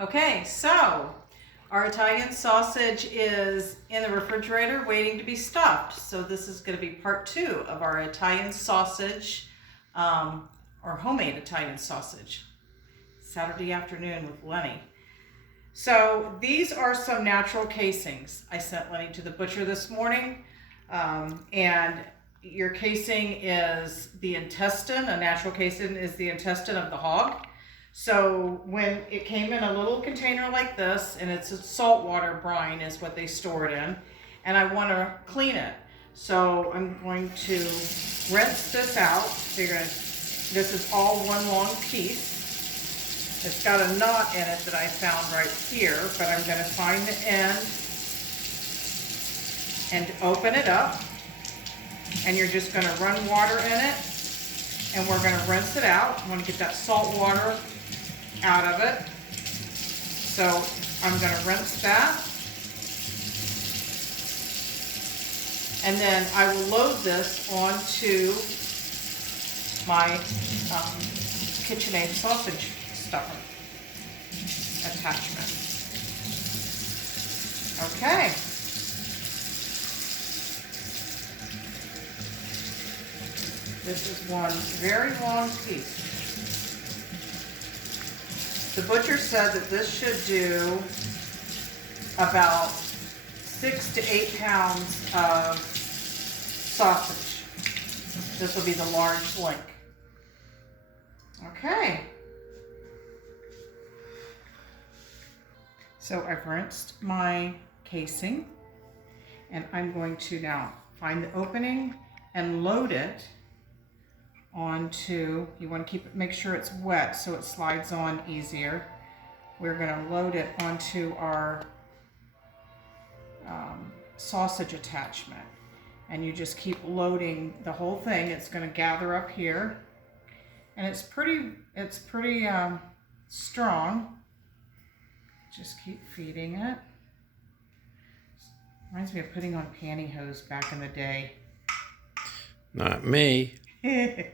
Okay, so our Italian sausage is in the refrigerator waiting to be stuffed. So this is going to be part 2 of our Italian sausage, or homemade Italian sausage, Saturday afternoon with Lenny. So these are some natural casings. I sent Lenny to the butcher this morning, and your casing is the intestine. A natural casing is the intestine of the hog. So when it came in a little container like this, and it's a saltwater brine is what they store it in, and I want to clean it. So I'm going to rinse this out. This is all one long piece. It's got a knot in it that I found right here, but I'm going to find the end and open it up. And you're just going to run water in it, and we're going to rinse it out. I want to get that salt water out of it. So I'm going to rinse that. And then I will load this onto my KitchenAid sausage stuffer attachment. Okay. This is one very long piece. The butcher said that this should do about 6 to 8 pounds of sausage. This will be the large link. Okay. So I've rinsed my casing, and I'm going to now find the opening and load it onto, you want to keep it, make sure it's wet so it slides on easier. We're going to load it onto our sausage attachment, and you just keep loading the whole thing. It's going to gather up here, and it's pretty strong. Just keep feeding it. Reminds me of putting on pantyhose back in the day. Not me. Okay,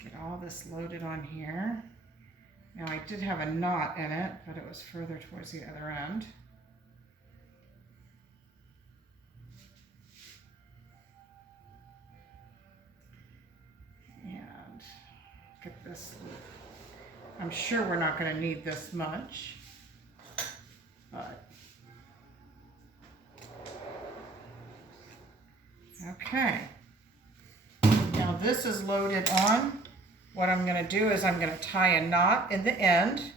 get all this loaded on here. Now I did have a knot in it, but it was further towards the other end. And get this. I'm sure we're not going to need this much, but okay. Now this is loaded on. What I'm going to do is I'm going to tie a knot in the end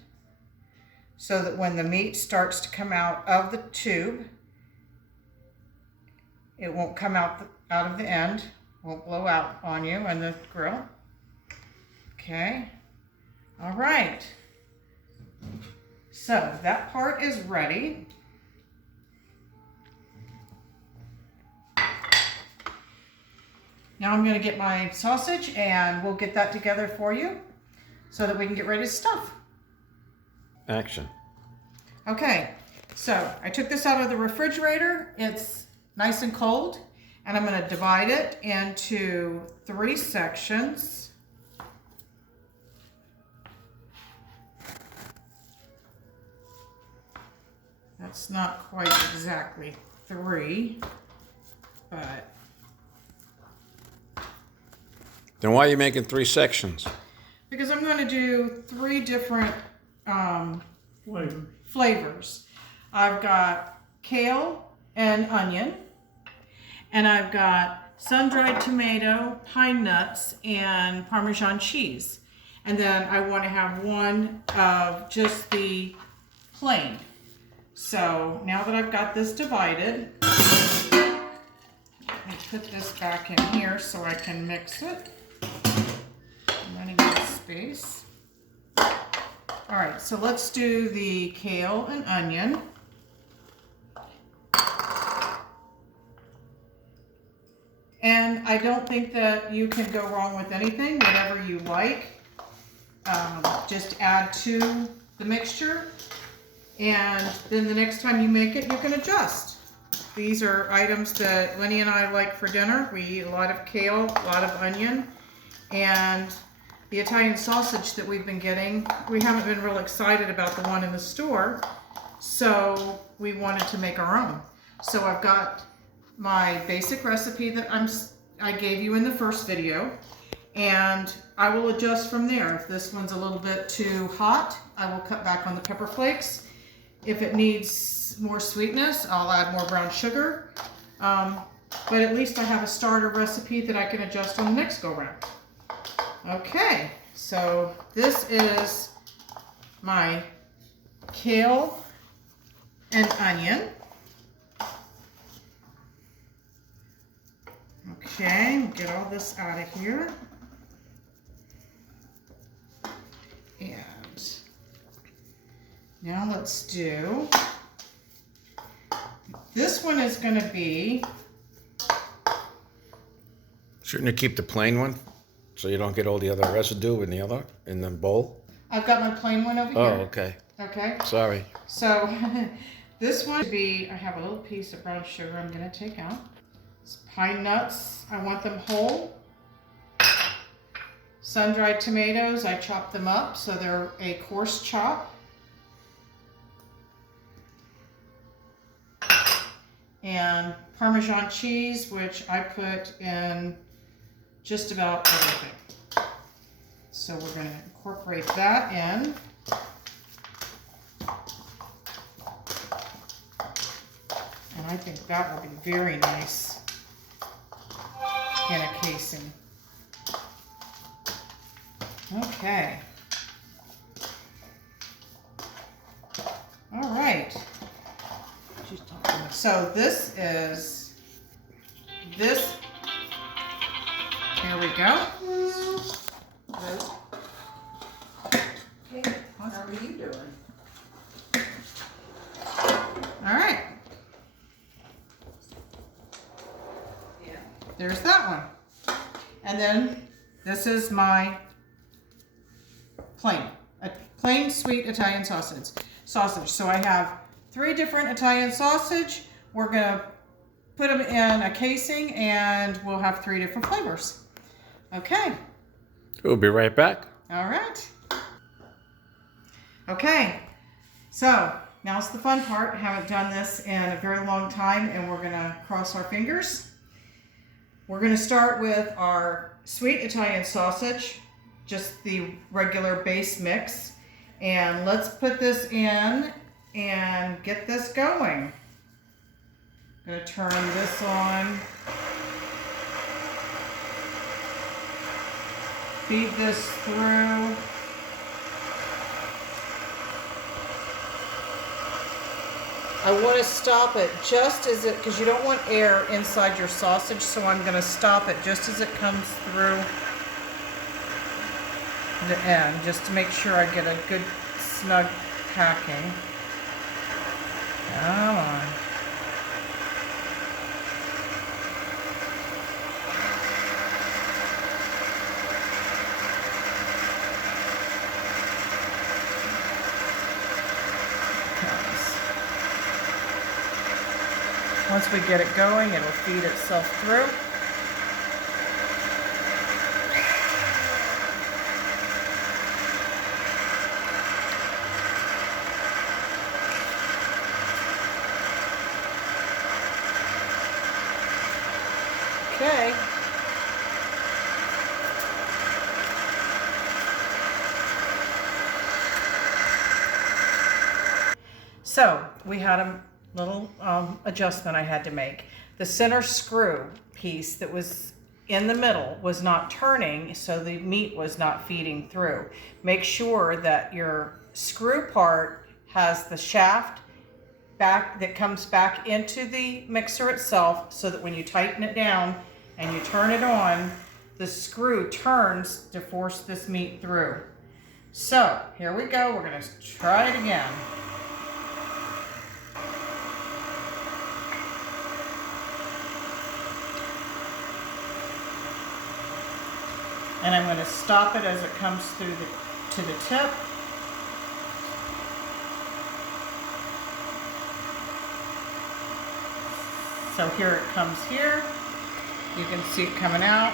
so that when the meat starts to come out of the tube, it won't come out of the end, won't blow out on you in the grill. Okay. All right. So that part is ready. Now I'm going to get my sausage, and we'll get that together for you so that we can get ready to stuff. Action. Okay, so I took this out of the refrigerator. It's nice and cold, and I'm going to divide it into 3 sections. That's not quite exactly 3, but... Then why are you making 3 sections? Because I'm going to do 3 different flavors. I've got kale and onion, and I've got sun-dried tomato, pine nuts, and Parmesan cheese. And then I want to have one of just the plain. So now that I've got this divided, let me put this back in here so I can mix it. I'm running out of space. All right, so let's do the kale and onion. And I don't think that you can go wrong with anything, whatever you like. Just add to the mixture, and then the next time you make it, you can adjust. These are items that Lenny and I like for dinner. We eat a lot of kale, a lot of onion, and the Italian sausage that we've been getting, we haven't been real excited about the one in the store, so we wanted to make our own. So I've got my basic recipe that I gave you in the first video, and I will adjust from there. If this one's a little bit too hot, I will cut back on the pepper flakes. If it needs more sweetness, I'll add more brown sugar. But at least I have a starter recipe that I can adjust on the next go round. Okay, so this is my kale and onion. Okay, get all this out of here. And now let's do, this one is going to be, Shouldn't you keep the plain one so you don't get all the other residue in the bowl? I've got my plain one over Oh, here. okay. Okay. Sorry. So this one would be, I have a little piece of brown sugar I'm going to take out. It's pine nuts, I want them whole. Sun-dried tomatoes, I chop them up so they're a coarse chop. And Parmesan cheese, which I put in just about everything. So we're going to incorporate that in. And I think that will be very nice in a casing. Okay. All right. So this is, here we go. Hey, how are you doing? All right. Yeah. There's that one. And then this is my plain sweet Italian sausage. So I have 3 different Italian sausage. We're gonna put them in a casing and we'll have 3 different flavors. Okay. We'll be right back. All right. Okay. So now's the fun part. I haven't done this in a very long time and we're gonna cross our fingers. We're gonna start with our sweet Italian sausage, just the regular base mix. And let's put this in and get this going. I'm gonna turn this on. Feed this through. I want to stop it just as it, because you don't want air inside your sausage, so I'm going to stop it just as it comes through the end, just to make sure I get a good snug packing. Come on. Once we get it going, it'll feed itself through. Okay. So we had a little adjustment I had to make. The center screw piece that was in the middle was not turning, so the meat was not feeding through. Make sure that your screw part has the shaft back that comes back into the mixer itself, so that when you tighten it down and you turn it on, the screw turns to force this meat through. So here we go, we're gonna try it again. And I'm going to stop it as it comes through to the tip. So here it comes here. You can see it coming out.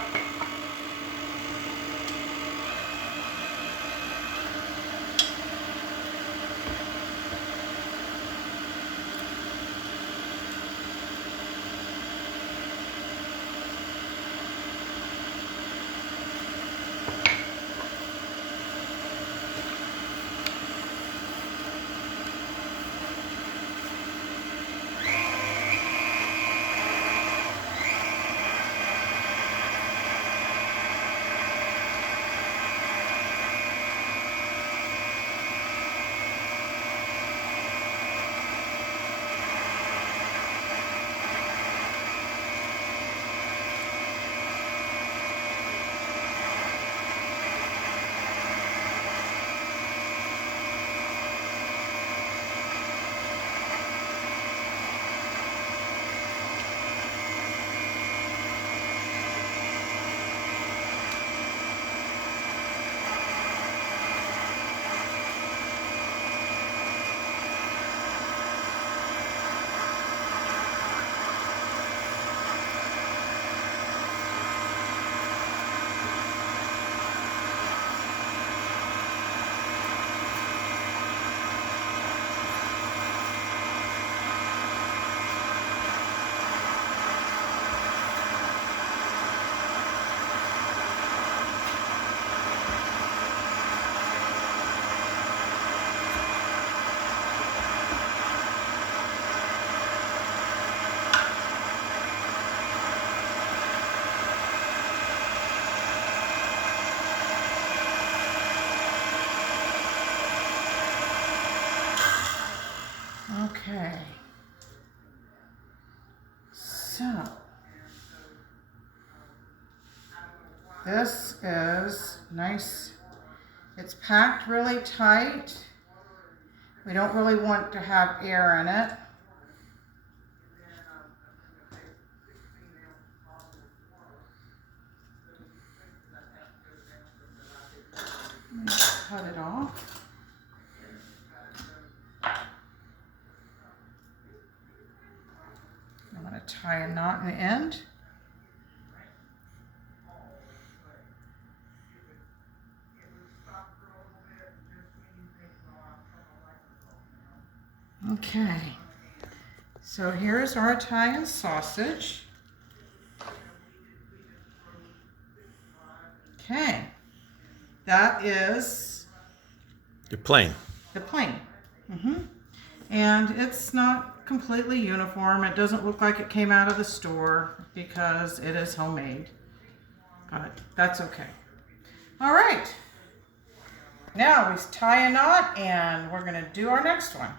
Okay. So, this is nice. It's packed really tight. We don't really want to have air in it. Cut it off. I'm going to tie a knot in the end. Okay, so here's our Italian sausage. Okay, that is You're plain. the plain. And it's not completely uniform. It doesn't look like it came out of the store because it is homemade, but that's okay. All right, now we tie a knot and we're gonna do our next one.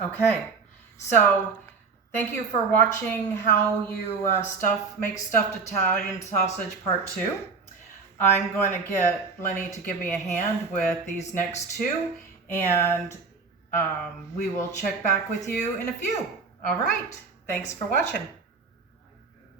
Okay, so thank you for watching how you make stuffed Italian sausage part 2. I'm going to get Lenny to give me a hand with these next 2, and we will check back with you in a few. All right, thanks for watching.